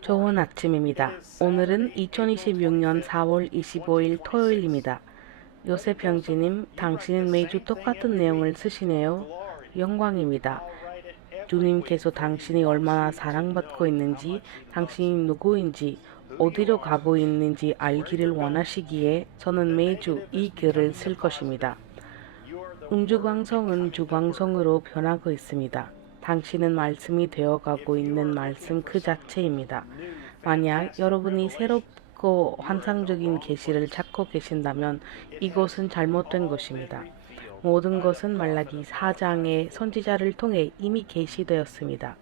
좋은 아침입니다. 오늘은 2026년 4월 25일 토요일입니다. 요셉 형제님, 당신은 매주 똑같은 내용을 쓰시네요. 영광입니다. 주님께서 당신이 얼마나 사랑받고 있는지, 당신이 누구인지, 어디로 가고 있는지 알기를 원하시기에 저는 매주 이 글을 쓸 것입니다. 음주광성은 주광성으로 변하고 있습니다. 당신은 말씀이 되어가고 있는 말씀 그 자체입니다. 만약 여러분이 새롭고 환상적인 계시를 찾고 계신다면 이것은 잘못된 것입니다. 모든 것은 말라기 4장의 선지자를 통해 이미 계시되었습니다.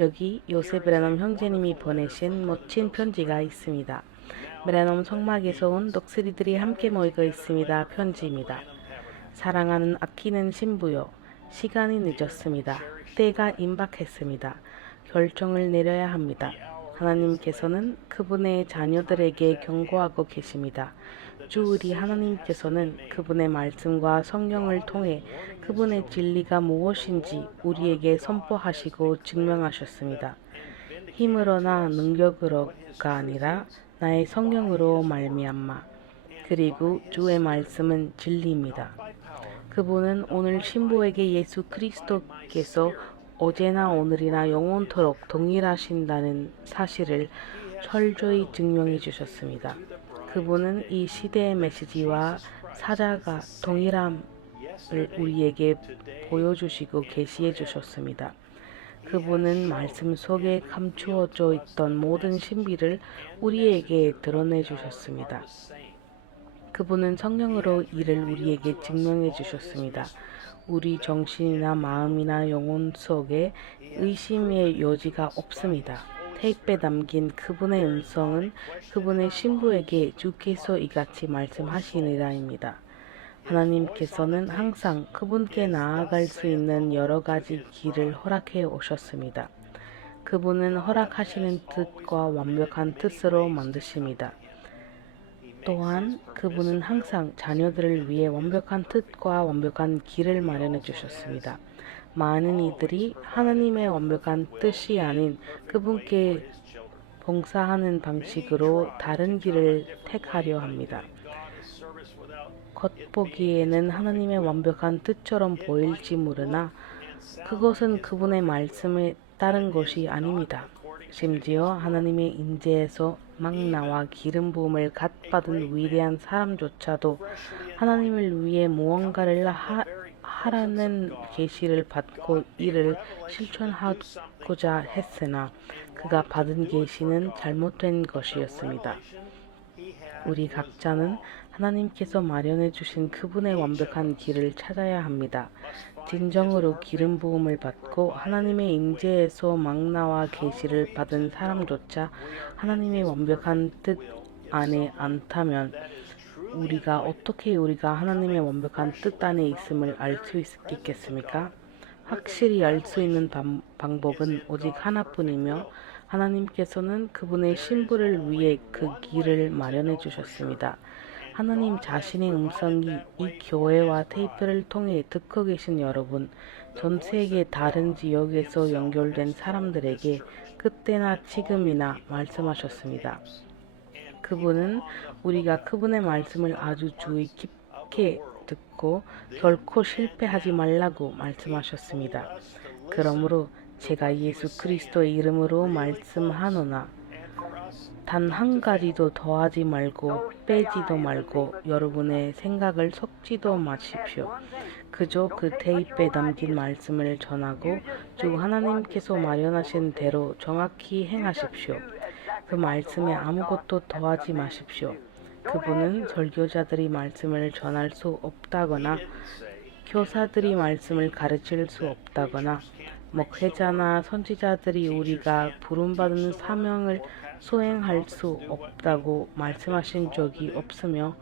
여기 요셉 브래넘 형제님이 보내신 멋진 편지가 있습니다. 브래넘 성막에서 온 독수리들이 함께 모이고 있습니다. 편지입니다. 사랑하는 아끼는 신부요. 시간이 늦었습니다. 때가 임박했습니다. 결정을 내려야 합니다. 하나님께서는 그분의 자녀들에게 경고하고 계십니다. 주 우리 하나님께서는 그분의 말씀과 성령을 통해 그분의 진리가 무엇인지 우리에게 선포하시고 증명하셨습니다. 힘으로나 능력으로가 아니라 나의 성령으로 말미암아. 그리고 주의 말씀은 진리입니다. 그분은 오늘 신부에게 예수 그리스도께서 어제나 오늘이나 영원토록 동일하신다는 사실을 철저히 증명해 주셨습니다. 그분은 이 시대의 메시지와 사자가 동일함을 우리에게 보여주시고 계시해 주셨습니다. 그분은 말씀 속에 감추어져 있던 모든 신비를 우리에게 드러내 주셨습니다. 그분은 성령으로 이를 우리에게 증명해 주셨습니다. 우리 정신이나 마음이나 영혼 속에 의심의 여지가 없습니다. 테이프에 담긴 그분의 음성은 그분의 신부에게 주께서 이같이 말씀하시니라입니다. 하나님께서는 항상 그분께 나아갈 수 있는 여러 가지 길을 허락해 오셨습니다. 그분은 허락하시는 뜻과 완벽한 뜻으로 만드십니다. 또한 그분은 항상 자녀들을 위해 완벽한 뜻과 완벽한 길을 마련해 주셨습니다. 많은 이들이 하나님의 완벽한 뜻이 아닌 그분께 봉사하는 방식으로 다른 길을 택하려 합니다. 겉보기에는 하나님의 완벽한 뜻처럼 보일지 모르나 그것은 그분의 말씀에 따른 것이 아닙니다. 심지어 하나님의 인재에서 막 나와 기름 부음을 갓 받은 위대한 사람조차도 하나님을 위해 무언가를 하라는 계시를 받고 이를 실천하고자 했으나 그가 받은 계시는 잘못된 것이었습니다. 우리 각자는 하나님께서 마련해 주신 그분의 완벽한 길을 찾아야 합니다. 진정으로 기름 부음을 받고 하나님의 임재에서 막 나와 계시를 받은 사람조차 하나님의 완벽한 뜻 안에 않다면 우리가 어떻게 우리가 하나님의 완벽한 뜻 안에 있음을 알 수 있겠습니까? 확실히 알 수 있는 방법은 오직 하나뿐이며 하나님께서는 그분의 신부를 위해 그 길을 마련해 주셨습니다. 하나님 자신의 음성이 이 교회와 테이프를 통해 듣고 계신 여러분, 전 세계 다른 지역에서 연결된 사람들에게 그때나 지금이나 말씀하셨습니다. 그분은 우리가 그분의 말씀을 아주 주의 깊게 듣고 결코 실패하지 말라고 말씀하셨습니다. 그러므로 제가 예수 그리스도의 이름으로 말씀하노나 단 한 가지도 더하지 말고 빼지도 말고 여러분의 생각을 섞지도 마십시오. 그저 그 테이프에 담긴 말씀을 전하고 주 하나님께서 마련하신 대로 정확히 행하십시오. 그 말씀에 아무것도 더하지 마십시오. 그분은 설교자들이 말씀을 전할 수 없다거나 교사들이 말씀을 가르칠 수 없다거나 목회자나 선지자들이 우리가 부름받은 사명을 수행할 수 없다고 말씀하신 적이 없으며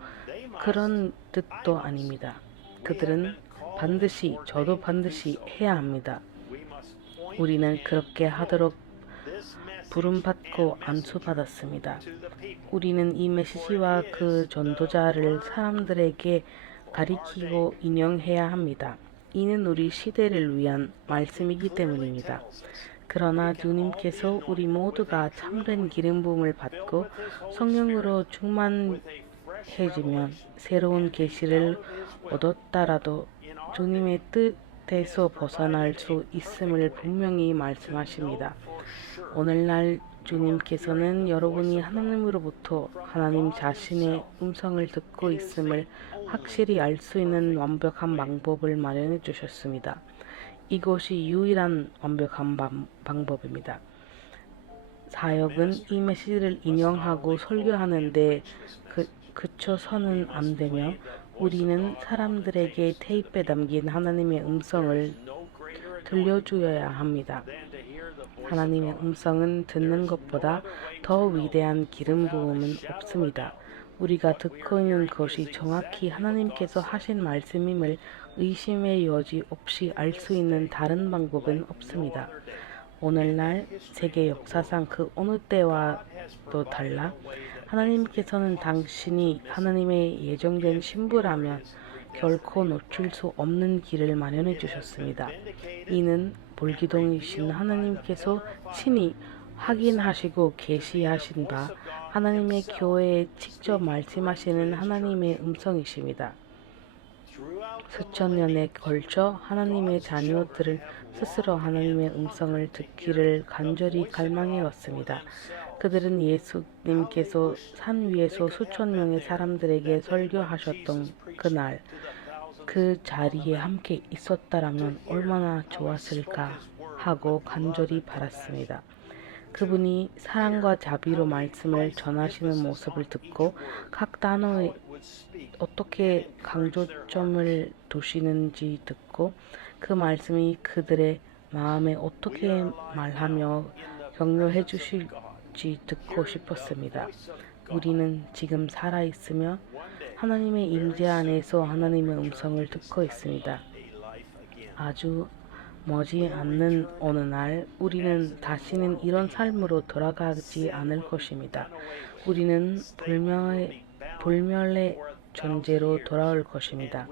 그런 뜻도 아닙니다. 그들은 반드시 저도 반드시 해야 합니다. 우리는 그렇게 하도록 부름받고 안수받았습니다. 우리는 이 메시지와 그 전도자를 사람들에게 가리키고 인용해야 합니다. 이는 우리 시대를 위한 말씀이기 때문입니다. 그러나 주님께서 우리 모두가 참된 기름 부음을 받고 성령으로 충만해지면 새로운 계시를 얻었다라도 주님의 뜻에서 벗어날 수 있음을 분명히 말씀하십니다. 오늘날 주님께서는 여러분이 하나님으로부터 하나님 자신의 음성을 듣고 있음을 확실히 알 수 있는 완벽한 방법을 마련해 주셨습니다. 이것이 유일한 완벽한 방법입니다. 사역은 이 메시지를 인용하고 설교하는데 그쳐서는 안 되며 우리는 사람들에게 테이프에 담긴 하나님의 음성을 들려주어야 합니다. 하나님의 음성은 듣는 것보다 더 위대한 기름 부음은 없습니다. 우리가 듣고 있는 것이 정확히 하나님께서 하신 말씀임을 의심의 여지 없이 알 수 있는 다른 방법은 없습니다. 오늘날 세계 역사상 그 어느 때와도 달라 하나님께서는 당신이 하나님의 예정된 신부라면 결코 놓칠 수 없는 길을 마련해 주셨습니다. 이는 볼기둥이신 하나님께서 친히 확인하시고 계시하신 바 하나님의 교회에 직접 말씀하시는 하나님의 음성이십니다. 수천 년에 걸쳐 하나님의 자녀들은 스스로 하나님의 음성을 듣기를 간절히 갈망해왔습니다. 그들은 예수님께서 산 위에서 수천 명의 사람들에게 설교하셨던 그날 그 자리에 함께 있었다라면 얼마나 좋았을까 하고 간절히 바랐습니다. 그분이 사랑과 자비로 말씀을 전하시는 모습을 듣고 각 단어에 어떻게 강조점을 두시는지 듣고 그 말씀이 그들의 마음에 어떻게 말하며 격려해 주실지 듣고 싶었습니다. 우리는 지금 살아있으며 하나님의 임재 안에서 하나님의 음성을 듣고 있습니다. 아주 머지 않는 어느 날 우리는 다시는 이런 삶으로 돌아가지 않을 것입니다. 우리는 불멸의 존재로 돌아올 것입니다.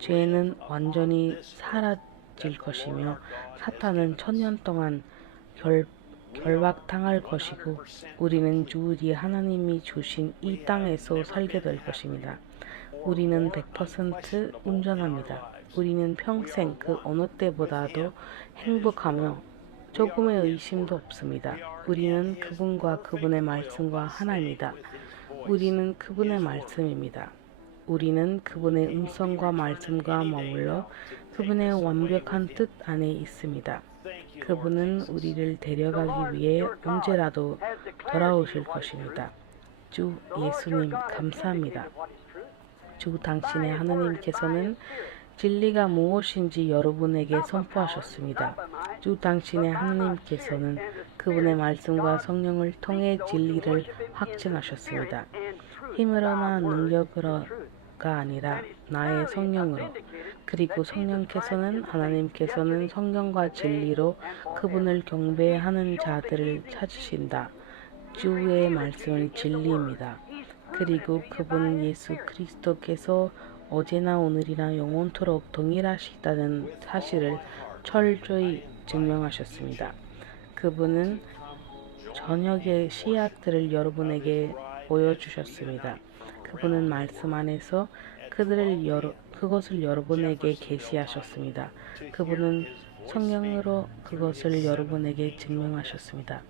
죄는 완전히 사라질 것이며 사탄은 천년 동안 결박당할 것이고 우리는 주의 하나님이 주신 이 땅에서 살게 될 것입니다. 우리는 100% 온전합니다. 우리는 평생 그 어느 때보다도 행복하며 조금의 의심도 없습니다. 우리는 그분과 그분의 말씀과 하나입니다. 우리는 그분의 말씀입니다. 우리는 그분의 음성과 말씀과 머물러 그분의 완벽한 뜻 안에 있습니다. 그분은 우리를 데려가기 위해 언제라도 돌아오실 것입니다. 주 예수님 감사합니다. 주 당신의 하나님께서는 진리가 무엇인지 여러분에게 선포하셨습니다. 주 당신의 하나님께서는 그분의 말씀과 성령을 통해 진리를 확증하셨습니다. 힘으로나 능력으로가 아니라 나의 성령으로. 그리고 성령께서는 하나님께서는 성령과 진리로 그분을 경배하는 자들을 찾으신다. 주의 말씀은 진리입니다. 그리고 그분은 예수 그리스도께서 어제나 오늘이나 영원토록 동일하시다는 사실을 철저히 증명하셨습니다. 그분은 저녁의 씨앗들을 여러분에게 보여주셨습니다. 그분은 말씀 안에서 그것을 여러분에게 계시하셨습니다. 그분은 성령으로 그것을 여러분에게 증명하셨습니다.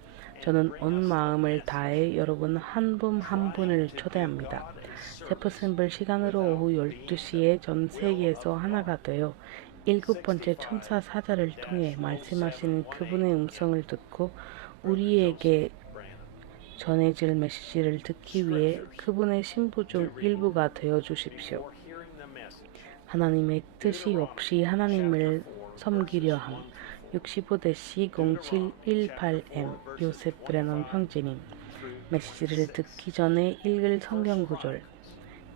저는 온 마음을 다해 여러분 한 분 한 분을 초대합니다. 세프셈블 시간으로 오후 12시에 전 세계에서 하나가 되어 7번째 천사 사자를 통해 말씀하시는 그분의 음성을 듣고 우리에게 전해질 메시지를 듣기 위해 그분의 신부 중 일부가 되어 주십시오. 하나님의 뜻이 없이 하나님을 섬기려 함. 65-0718M 요셉 브레넌 형제님. 메시지를 듣기 전에 읽을 성경 구절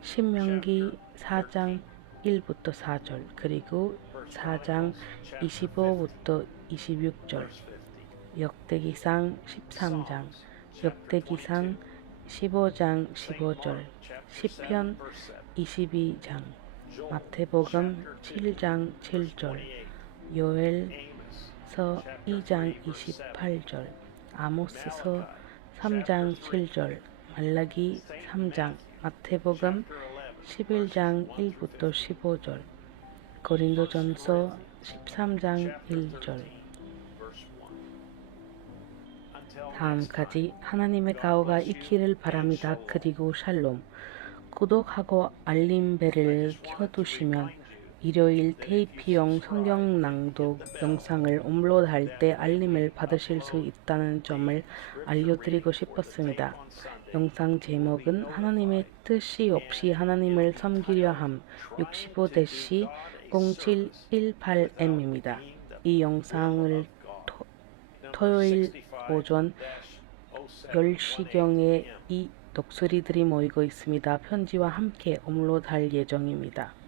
신명기 4장 1부터 4절 그리고 4장 25부터 26절 역대기상 13장 역대기상 15장 15절 시편 22장 마태복음 7장 7절 요엘 요한일서 2장 28절, 아모스서 3장 7절, 말라기 3장, 마태복음 11장 1부터 15절, 고린도전서 13장 1절. 다음까지 하나님의 가호가 있기를 바랍니다. 그리고 샬롬. 구독하고 알림벨을 켜두시면 일요일 테이프용 성경 낭독 영상을 업로드할 때 알림을 받으실 수 있다는 점을 알려드리고 싶었습니다. 영상 제목은 하나님의 뜻이 없이 하나님을 섬기려 함 65-0718M입니다. 이 영상을 토요일 오전 10시경에 이 독수리들이 모이고 있습니다. 편지와 함께 업로드할 예정입니다.